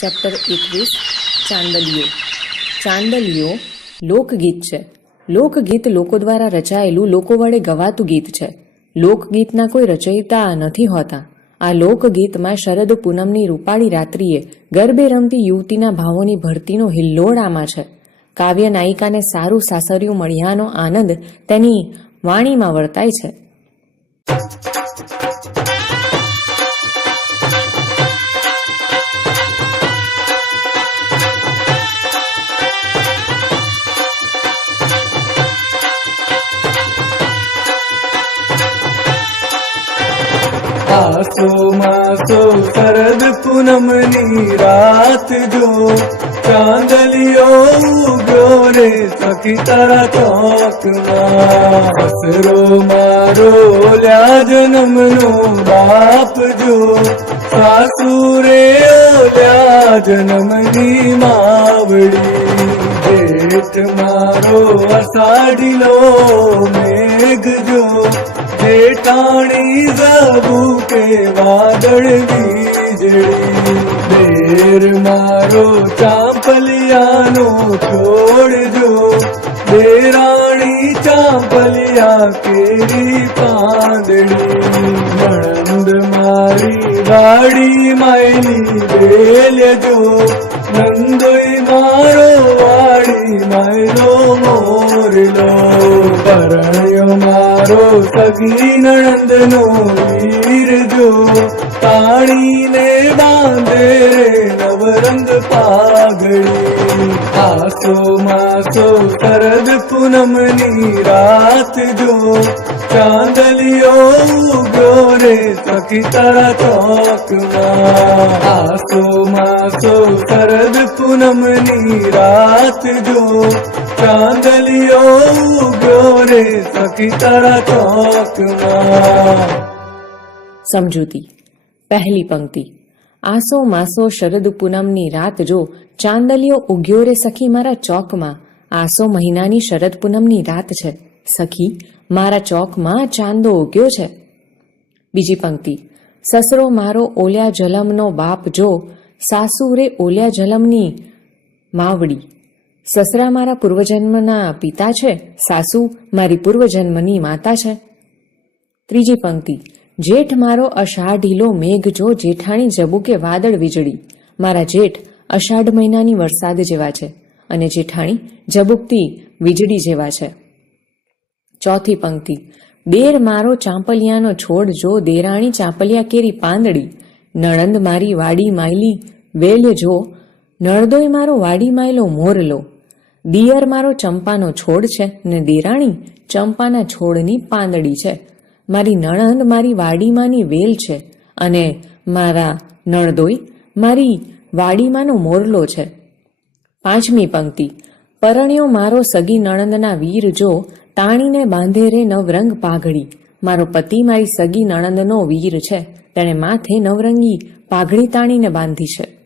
Chapter 21 ચાંદલિયો. ચાંદલિયો લોકગીત છે. લોકગીત લોકો દ્વારા રચાયેલું લોકો વડે ગવાતું ગીત છે. લોકગીતના કોઈ રચયિતા નથી હોતા. આ લોકગીતમાં શરદ પૂનમની રૂપાળી રાત્રિએ ગરબે રમતી યુવતીના ભાવોની ભરતીનો હિલ્લોળ આમાં છે. કાવ્ય નાયિકાને સારું સાસરિયું મળ્યાનો આનંદ તેની વાણીમાં વર્તાય છે. आसो मासो शरद पूनमनी रात जो चांदलियो उग्यो रे सखी तारा चौक असरो मारो ल्या जन्मनो बाप जो सासू रे ओल्या जन्मनी मावड़ी जेठ मारो अषाढ़ीलो मेघ जो जेठाणी जबू के वादळ वीजળી देर मारो चांपलियानो छोड़जो देराणी चांपलिया केरी પાંદડી નણંદ મારી વાડી માયલી બેલજો નંદોઈ મારો વાડી માયલો મોરલો પરણ્યો મારો સગી નણંદનો વીર જો તાણીને બાંધે રે નવરંગ પાઘડી આસો માસો શરદ પૂનમની રાત જો ચાંદલિયો ઉગ્યો રે સખી તારા ચોકમાં આસો માસો શરદ પૂનમની રાત જો ચાંદલિયો ઉગ્યો રે સખી તારા ચોકમાં. સમજૂતી. પહેલી પંક્તિ. આસો માસો શરદ પૂનમની રાત જો ચાંદલિયો ઉગ્યો રે સખી મારા ચોકમાં. આસો મહિનાની શરદ પૂનમની રાત છે. સખી મારા ચોકમાં ચાંદો ઉગ્યો છે. બીજી પંક્તિ. સસરો મારો ઓલ્યા જલમનો બાપ જો સાસુ રે ઓલ્યા જલમની માવડી. સસરા મારા પૂર્વજન્મના પિતા છે, સાસુ મારી પૂર્વજન્મની માતા છે. ત્રીજી પંક્તિ. જેઠ મારો અષાઢીલો મેઘ જો જેઠાણી જબુકે વાદળ વીજળી. મારા જેઠ અષાઢ મહિનાની વરસાદ જેવા છે અને જેઠાણી જબુકતી વીજળી જેવા છે. ચોથી પંક્તિ. દેર મારો ચાંપલિયાનો છોડ જો દેરાણી ચાંપલિયા કેરી પાંદડી. નણંદ મારી વાડી માયલી વેલ જો નળદોય મારો વાડી માયલો મોરલો. દિયર મારો ચંપાનો છોડ છે ને દેરાણી ચંપાના છોડની પાંદડી છે. મારી નણંદ મારી વાડીમાંની વેલ છે અને મારા નળદોય મારી વાડીમાંનો મોરલો છે. પાંચમી પંક્તિ. પરણ્યો મારો સગી નણંદના વીર જો તાણીને બાંધે રે નવરંગ પાઘડી. મારો પતિ મારી સગી નણંદનો વીર છે, તેણે માથે નવરંગી પાઘડી તાણીને બાંધી છે.